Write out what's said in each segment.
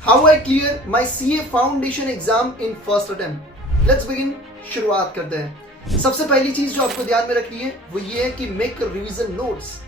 How I clear my CA foundation exam in first attempt. Let's begin. शुरुआत करते हैं। सबसे पहली चीज जो आपको ध्यान में रखनी है वो ये है कि मेक रिवीजन नोट्स।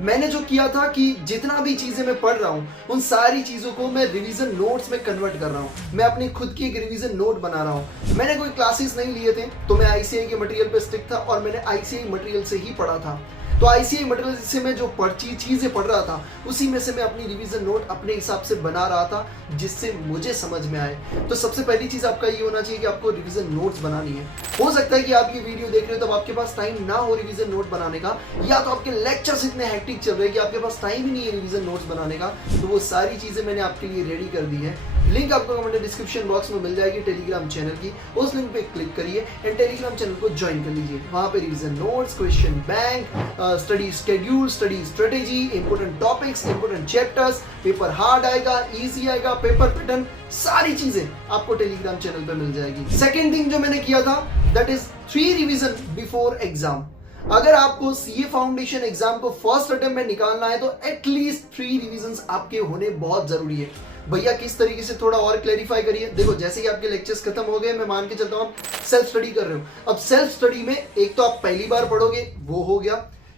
मैंने जो किया था कि जितना भी चीजें मैं पढ़ रहा हूं उन सारी चीजों को मैं रिवीजन नोट्स में कन्वर्ट कर रहा हूं। मैं अपनी खुद की एक रिवीजन नोट बना रहा हूं। मैंने कोई क्लासेस नहीं लिए थे, तो मैं ICAI के मटेरियल पे स्टिक था और मैंने ICAI मटेरियल से ही पढ़ा था। तो ICAI मटेरियल से मैं जो चीजें पढ़ रहा था उसी में से मैं अपनी रिवीजन नोट अपने हिसाब से बना रहा था जिससे मुझे समझ में आए। तो सबसे पहली चीज आपका ये होना चाहिए कि आपको रिवीजन नोट्स बनानी है। हो सकता है कि आप ये वीडियो देख रहे हो तब आपके पास टाइम ना हो रिवीजन नोट बनाने का, या तो आपके लेक्चर्स इतने हेक्टिक चल रहे हैं कि आपके पास टाइम ही नहीं है रिवीजन नोट्स बनाने का। तो वो सारी चीजें मैंने आपके लिए रेडी कर दी है। लिंक आपको कमेंट डिस्क्रिप्शन बॉक्स में मिल जाएगी टेलीग्राम चैनल की। उस लिंक पे क्लिक करिए एंड टेलीग्राम चैनल को ज्वाइन कर लीजिए। वहां पे revision notes, question bank, study schedule, study strategy, important topics, important chapters, paper hard आएगा, इजी आएगा, पेपर पैटर्न, सारी चीजें आपको टेलीग्राम चैनल पे मिल जाएगी। सेकेंड थिंग जो मैंने किया था that is 3 revision before exam. अगर आपको CA फाउंडेशन एग्जाम को फर्स्ट अटेम्प्ट में निकालना है तो एटलीस्ट 3 रिवीजंस आपके होने बहुत जरूरी है। भैया किस तरीके से, थोड़ा और क्लैरिफाई करिए। देखो जैसे कि आपके लेक्चर्स खत्म हो गए, मैं मान के चलता हूं आप सेल्फ स्टडी कर रहे हो। अब सेल्फ स्टडी में एक तो आप पहली बार पढ़ोगे, वो हो गया,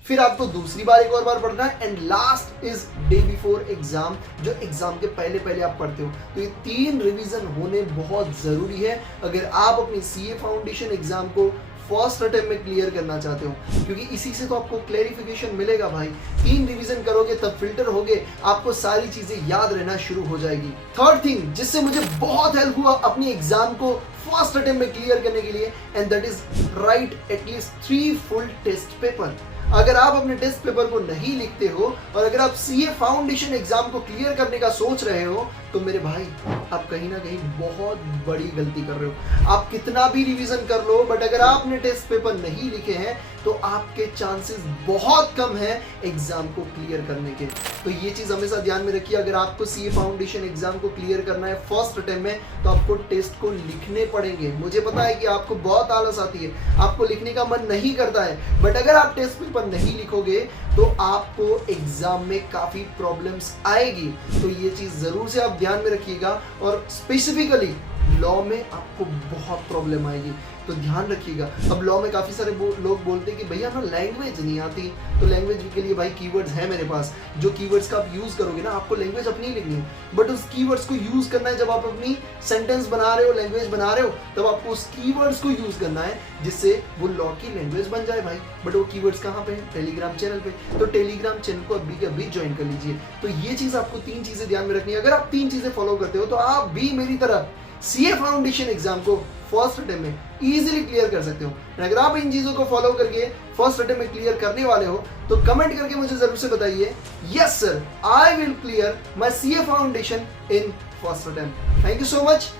फिर आपको दूसरी बार एक और बार पढ़ना है, and last is day before exam, जो एग्जाम के पहले पहले आप पढ़ते हो। तो ये 3 रिवीजन होने बहुत जरूरी है अगर आप अपनी CA फाउंडेशन एग्जाम को फर्स्ट अटेम्प्ट में क्लियर करना चाहते हो, क्योंकि इसी से तो आपको क्लैरिफिकेशन मिलेगा भाई। 3 रिवीजन करोगे तब फिल्टर होगे, आपको सारी चीजें याद रहना शुरू हो जाएगी। थर्ड थिंग जिससे मुझे बहुत हेल्प हुआ अपनी एग्जाम को फर्स्ट अटेम्प्ट में क्लियर करने के लिए, and that is right at least 3 full test paper. अगर आप अपने टेस्ट पेपर को नहीं लिखते हो और अगर आप CA फाउंडेशन एग्जाम को क्लियर करने का सोच रहे हो तो मेरे भाई आप कहीं ना कहीं बहुत बड़ी गलती कर रहे हो। आप कितना भी रिवीजन कर लो, बट अगर आपने टेस्ट पेपर नहीं लिखे हैं तो आपके चांसेस बहुत कम है एग्जाम को क्लियर करने के। तो ये चीज हमेशा ध्यान में रखिए। अगर आपको CA फाउंडेशन एग्जाम को क्लियर करना है फर्स्ट अटेम्प्ट में तो आपको टेस्ट को लिखने पड़ेंगे। मुझे पता है कि आपको बहुत आलस आती है, आपको लिखने का मन नहीं करता है, बट अगर आप टेस्ट पेपर नहीं लिखोगे तो आपको एग्जाम में काफी प्रॉब्लम्स आएगी। तो ये चीज जरूर से आप ध्यान में रखिएगा, और स्पेसिफिकली लॉ में आपको बहुत प्रॉब्लम आएगी, तो ध्यान रखिएगा। अब लॉ में काफी सारे लोग बोलते हैं कि भैया ना लैंग्वेज नहीं आती, तो लैंग्वेज के लिए भाई कीवर्ड्स है मेरे पास। जो कीवर्ड्स का आप यूज करोगे ना, आपको लैंग्वेज अपनी लिखनी है, बट उस कीवर्ड्स को यूज करना है जब आप अपनी सेंटेंस बना रहे हो, लैंग्वेज बना रहे हो, तब आपको उस कीवर्ड्स को यूज करना है जिससे वो लॉ की लैंग्वेज बन जाए भाई। बट वो कीवर्ड्स कहाँ पे है? टेलीग्राम चैनल पे। तो टेलीग्राम चैनल को अभी के अभी ज्वाइन कर लीजिए। तो ये चीज आपको 3 चीजें ध्यान में रखनी है। अगर आप 3 चीजें फॉलो करते हो तो आप भी मेरी तरह CA फाउंडेशन एग्जाम को फर्स्ट अटेम्प्ट में इजीली क्लियर कर सकते हो। अगर आप इन चीजों को फॉलो करके फर्स्ट अटेम्प्ट में क्लियर करने वाले हो तो कमेंट करके मुझे जरूर से बताइए, yes sir I will clear my CA foundation in first attempt. Thank you so much.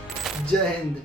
जय हिंद।